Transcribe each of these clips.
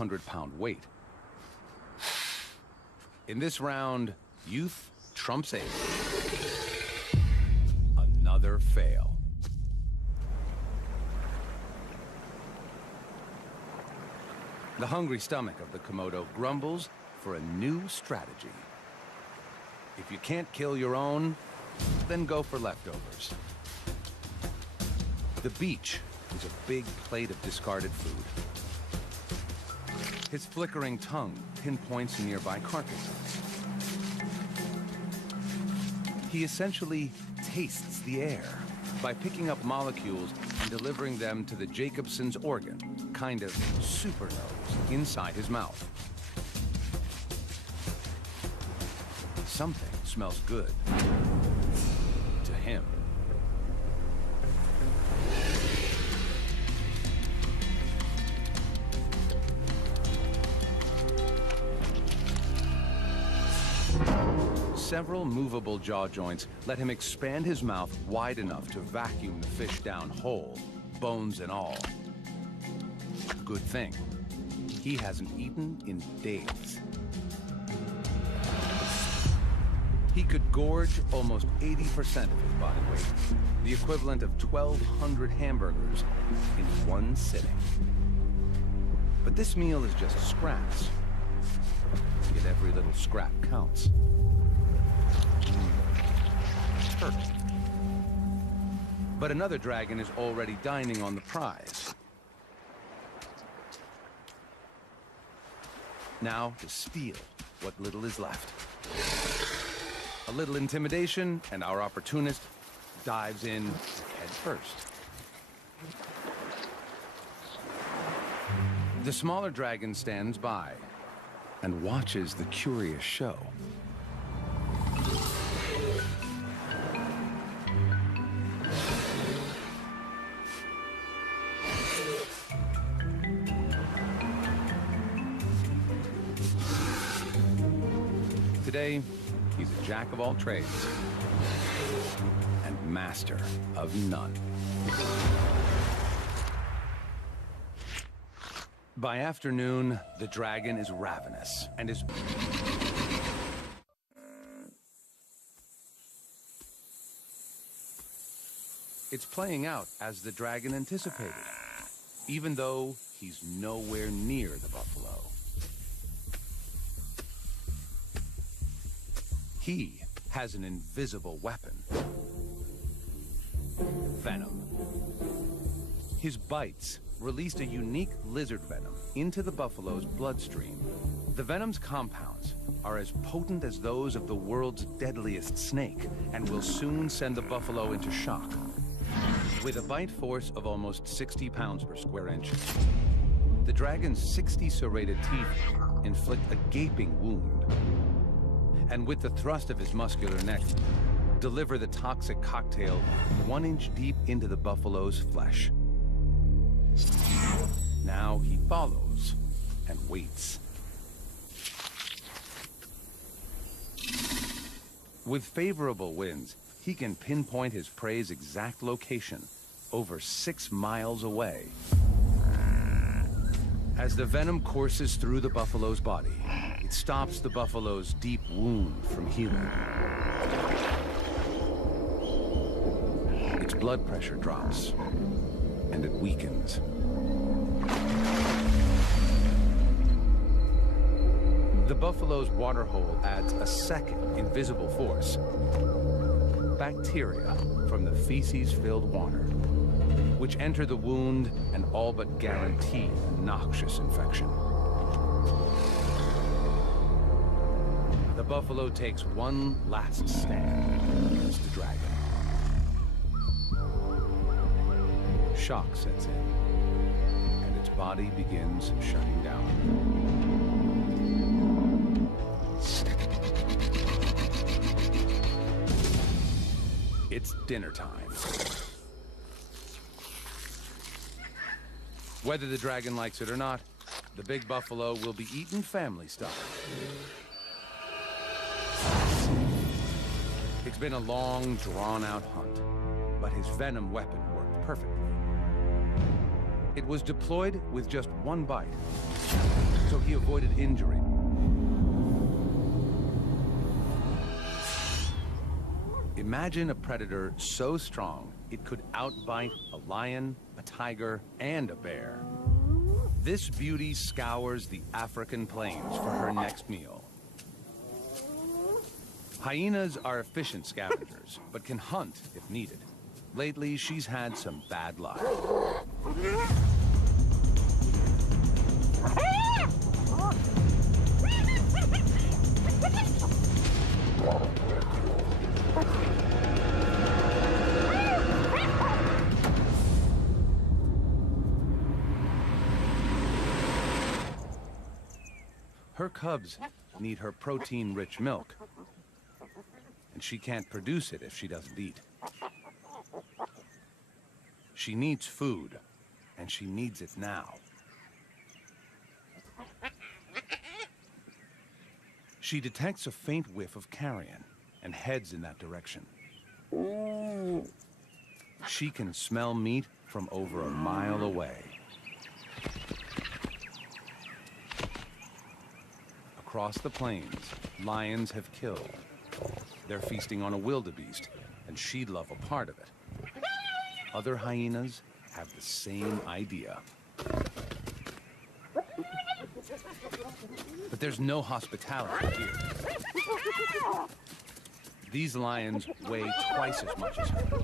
300-pound weight. In this round, youth trumps age. Another fail. The hungry stomach of the Komodo grumbles for a new strategy. If you can't kill your own, then go for leftovers. The beach is a big plate of discarded food. His flickering tongue pinpoints nearby carcasses. He essentially tastes the air by picking up molecules and delivering them to the Jacobson's organ, kind of super nose, inside his mouth. Something smells good to him. Several movable jaw joints let him expand his mouth wide enough to vacuum the fish down whole, bones and all. Good thing, he hasn't eaten in days. He could gorge almost 80% of his body weight, the equivalent of 1,200 hamburgers in one sitting. But this meal is just scraps, yet every little scrap counts. Turtle. But another dragon is already dining on the prize. Now to steal what little is left. A little intimidation, and our opportunist dives in head first. The smaller dragon stands by and watches the curious show. Today, he's a jack of all trades and master of none. By afternoon, the dragon is ravenous and is... It's playing out as the dragon anticipated, even though he's nowhere near the buffalo. He has an invisible weapon. Venom. His bites released a unique lizard venom into the buffalo's bloodstream. The venom's compounds are as potent as those of the world's deadliest snake and will soon send the buffalo into shock. With a bite force of almost 60 pounds per square inch, the dragon's 60 serrated teeth inflict a gaping wound. And with the thrust of his muscular neck, deliver the toxic cocktail 1 inch deep into the buffalo's flesh. Now he follows and waits. With favorable winds, he can pinpoint his prey's exact location, over 6 miles away. As the venom courses through the buffalo's body, it stops the buffalo's deep wound from healing. Its blood pressure drops, and it weakens. The buffalo's waterhole adds a second invisible force. Bacteria from the feces-filled water, which enter the wound and all but guarantee a noxious infection. The buffalo takes one last stand against the dragon. Shock sets in, and its body begins shutting down. It's dinner time. Whether the dragon likes it or not, the big buffalo will be eaten family style. It's been a long, drawn-out hunt, but his venom weapon worked perfectly. It was deployed with just one bite. he avoided injury. Imagine a predator so strong it could outbite a lion, a tiger, and a bear. This beauty scours the African plains for her next meal. Hyenas are efficient scavengers, but can hunt if needed. Lately, she's had some bad luck. Her cubs need her protein-rich milk, and she can't produce it if she doesn't eat. She needs food, and she needs it now. She detects a faint whiff of carrion and heads in that direction. She can smell meat from over a mile away. Across the plains, lions have killed. They're feasting on a wildebeest, and she'd love a part of it. Other hyenas have the same idea. But there's no hospitality here. These lions weigh twice as much as her.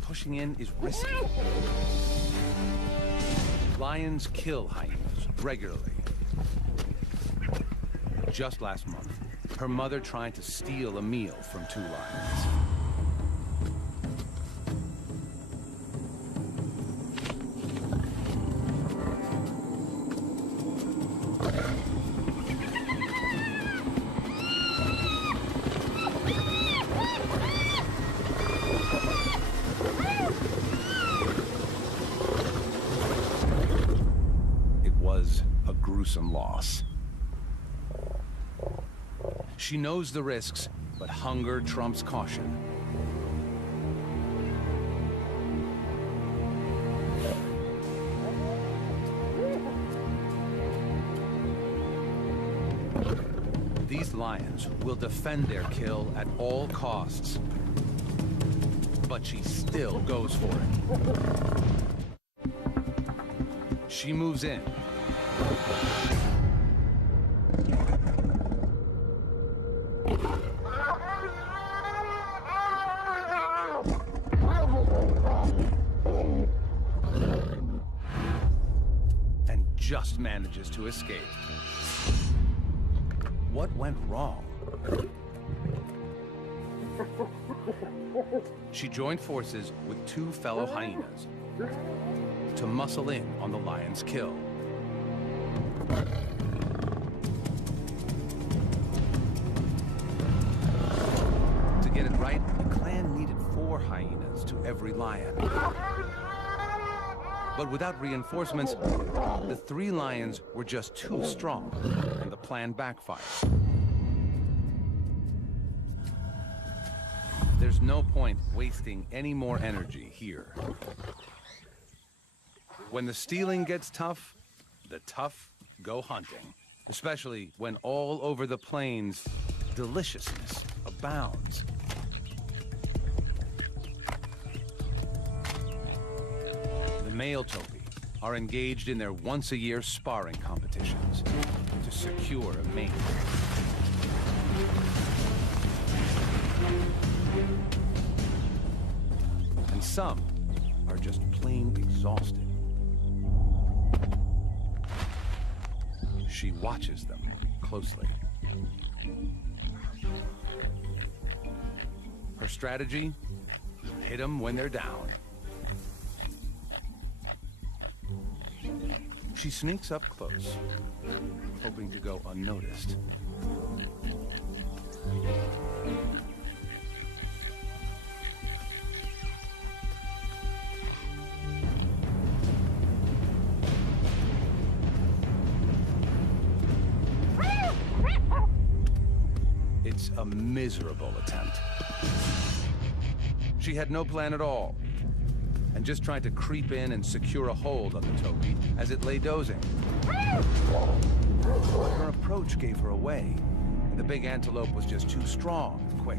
Pushing in is risky. Lions kill hyenas regularly. Just last month, her mother tried to steal a meal from 2 lions. It was a gruesome loss. She knows the risks, but hunger trumps caution. These lions will defend their kill at all costs. But she still goes for it. She moves in. Just manages to escape. What went wrong? She joined forces with 2 fellow hyenas to muscle in on the lion's kill. To get it right, the clan needed 4 hyenas to every lion. But without reinforcements, the 3 lions were just too strong, and the plan backfired. There's no point wasting any more energy here. When the stealing gets tough, the tough go hunting. Especially when all over the plains, deliciousness abounds. Male topi are engaged in their once-a-year sparring competitions to secure a mate. And some are just plain exhausted. She watches them closely. Her strategy? Hit them when they're down. She sneaks up close, hoping to go unnoticed. It's a miserable attempt. She had no plan at all. and just tried to creep in and secure a hold on the Topi as it lay dozing. But her approach gave her away. The big antelope was just too strong and quick.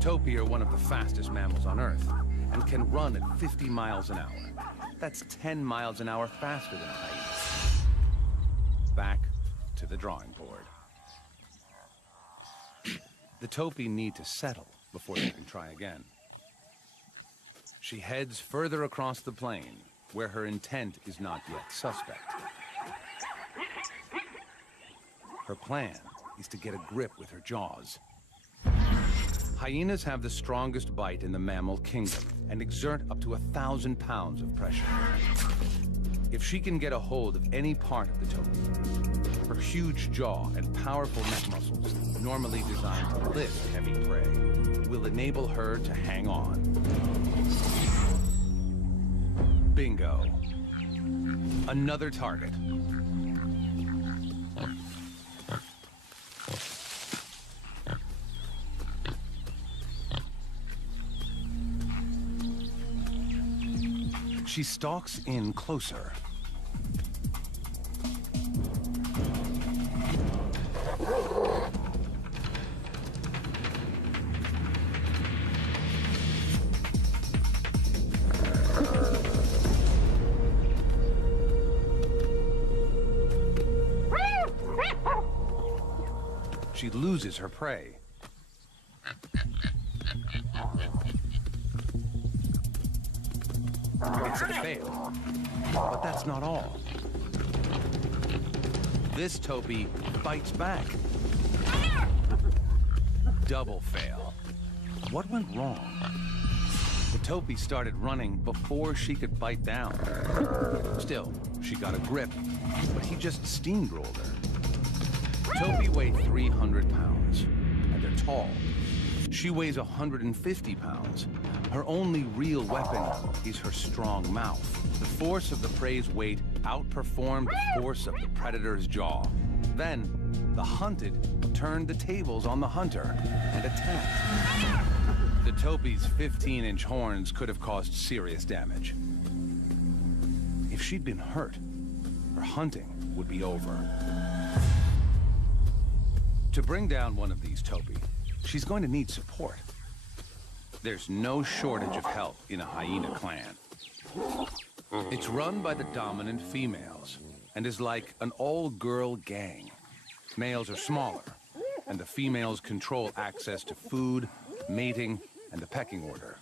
Topi are one of the fastest mammals on Earth and can run at 50 miles an hour. That's 10 miles an hour faster than hyenas. Back to the drawing board. The Topi need to settle before they can try again. She heads further across the plain, where her intent is not yet suspect. Her plan is to get a grip with her jaws. Hyenas have the strongest bite in the mammal kingdom and exert up to 1,000 pounds of pressure. If she can get a hold of any part of the Topi, her huge jaw and powerful neck muscles, normally designed to lift heavy prey, will enable her to hang on. Bingo. Another target. She stalks in closer. She loses her prey. It's a fail, but that's not all. This Topi bites back. Double fail. What went wrong? The Topi started running before she could bite down. Still, she got a grip, but he just steamrolled her. Topi weigh 300 pounds, and they're tall. She weighs 150 pounds. Her only real weapon is her strong mouth. The force of the prey's weight outperformed the force of the predator's jaw. Then, the hunted turned the tables on the hunter and attacked. The Topi's 15-inch horns could have caused serious damage. If she'd been hurt, her hunting would be over. To bring down one of these Topi, she's going to need support. There's no shortage of help in a hyena clan. It's run by the dominant females and is like an all-girl gang. Males are smaller, and the females control access to food, mating, and the pecking order.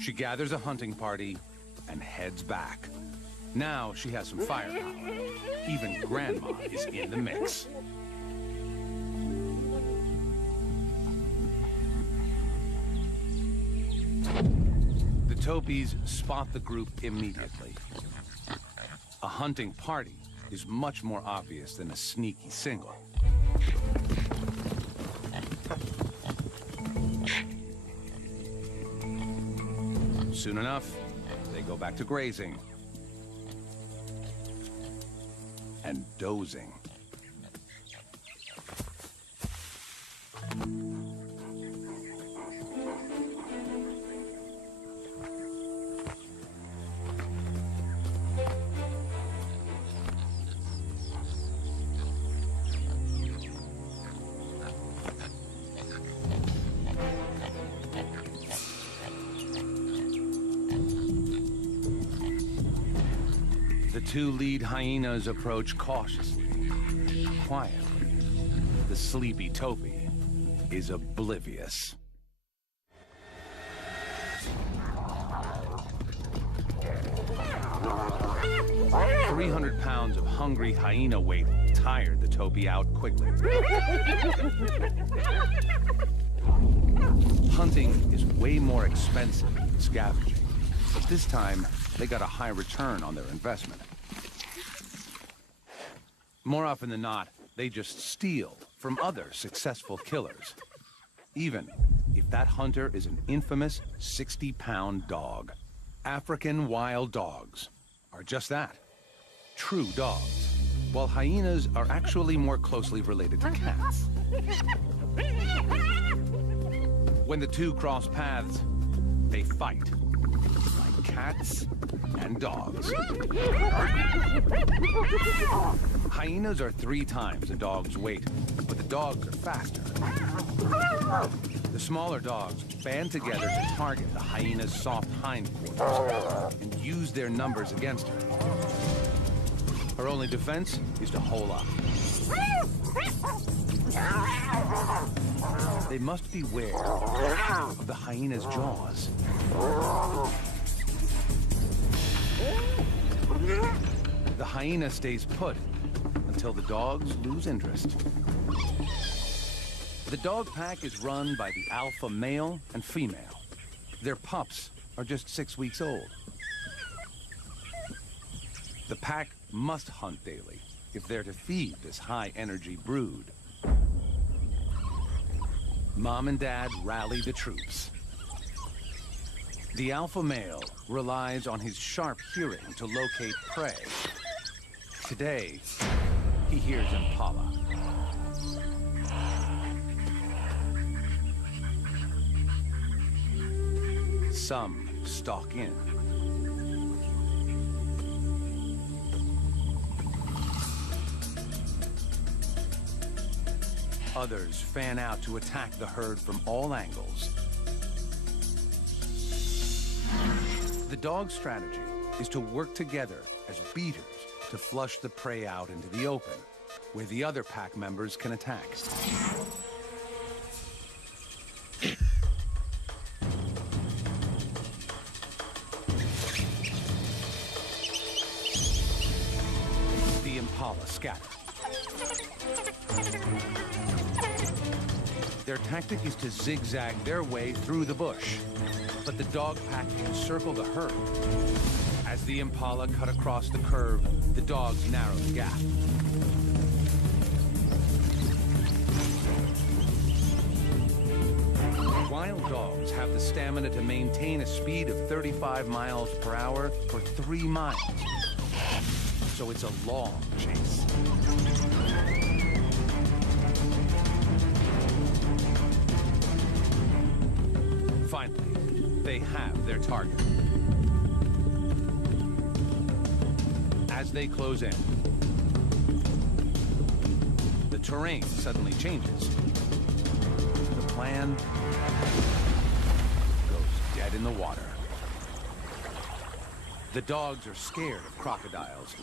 She gathers a hunting party and heads back. Now she has some firepower. Even Grandma is in the mix. The Topis spot the group immediately. A hunting party is much more obvious than a sneaky single. Soon enough, they go back to grazing and dozing. The two lead hyenas approach cautiously, quietly. The sleepy Topi is oblivious. "300 pounds of hungry hyena weight tired the Topi out quickly. Hunting is way more expensive than scavenging, but this time they got a high return on their investment. More often than not, they just steal from other successful killers, even if that hunter is an infamous 60-pound dog. African wild dogs are just that, true dogs, while hyenas are actually more closely related to cats. When the two cross paths, they fight like cats and dogs. Hyenas are 3 times a dog's weight, but the dogs are faster. The smaller dogs band together to target the hyena's soft hindquarters and use their numbers against her. Her only defense is to hole up. They must beware of the hyena's jaws. The hyena stays put until the dogs lose interest. The dog pack is run by the alpha male and female. Their pups are just 6 weeks old. The pack must hunt daily if they're to feed this high-energy brood. Mom and Dad rally the troops. The alpha male relies on his sharp hearing to locate prey. Today, he hears impala. Some stalk in. Others fan out to attack the herd from all angles. The dog's strategy is to work together as beaters to flush the prey out into the open, where the other pack members can attack. The impala scatter. Their tactic is to zigzag their way through the bush, but the dog pack encircle the herd. As the impala cut across the curve, the dogs narrow the gap. Wild dogs have the stamina to maintain a speed of 35 miles per hour for 3 miles. So it's a long chase. Finally, they have their target. As they close in, the terrain suddenly changes. The plan goes dead in the water. The dogs are scared of crocodiles,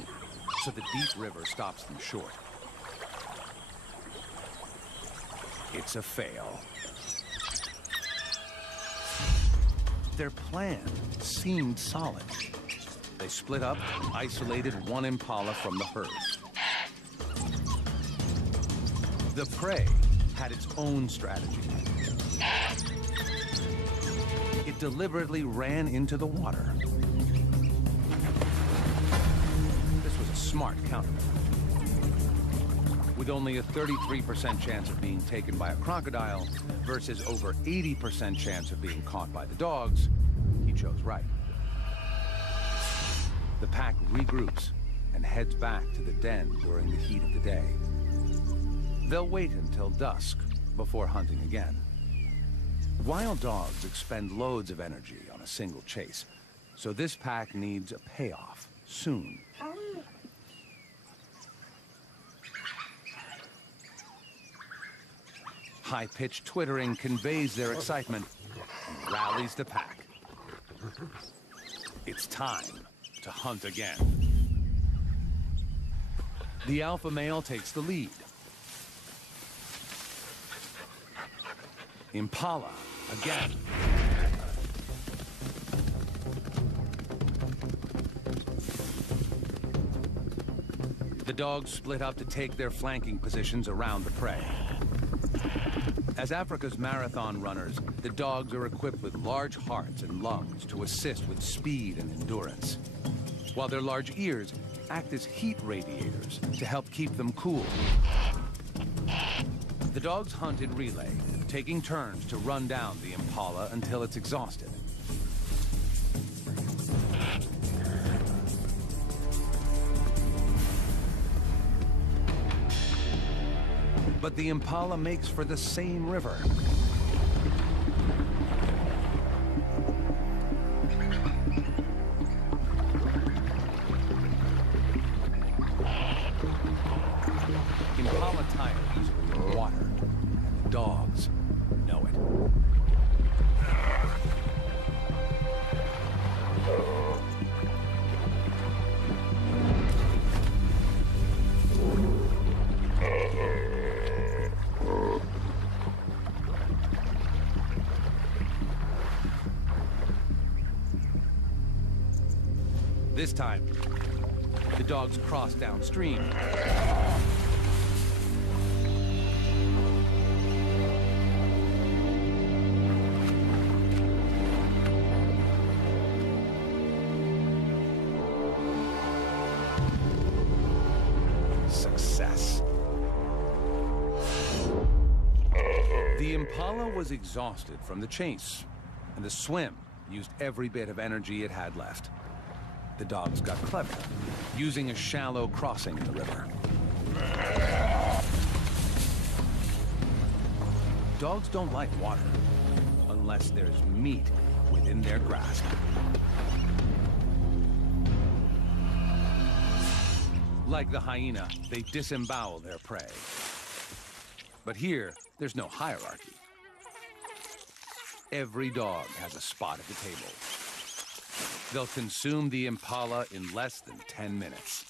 so the deep river stops them short. It's a fail. Their plan seemed solid. They split up and isolated one impala from the herd. The prey had its own strategy. It deliberately ran into the water. This was a smart countermeasure. With only a 33% chance of being taken by a crocodile versus over 80% chance of being caught by the dogs, he chose right. The pack regroups and heads back to the den during the heat of the day. They'll wait until dusk before hunting again. Wild dogs expend loads of energy on a single chase, so this pack needs a payoff soon. High-pitched twittering conveys their excitement and rallies the pack. It's time to hunt again. The alpha male takes the lead. Impala again. The dogs split up to take their flanking positions around the prey. As Africa's marathon runners, the dogs are equipped with large hearts and lungs to assist with speed and endurance, while their large ears act as heat radiators to help keep them cool. The dogs hunt in relay, taking turns to run down the impala until it's exhausted. But the impala makes for the same river. This time, the dogs cross downstream. Success. The Impala was exhausted from the chase, and the swim used every bit of energy it had left. The dogs got clever, using a shallow crossing in the river. Dogs don't like water unless there's meat within their grasp. Like the hyena, they disembowel their prey. But here, there's no hierarchy. Every dog has a spot at the table. They'll consume the Impala in less than 10 minutes.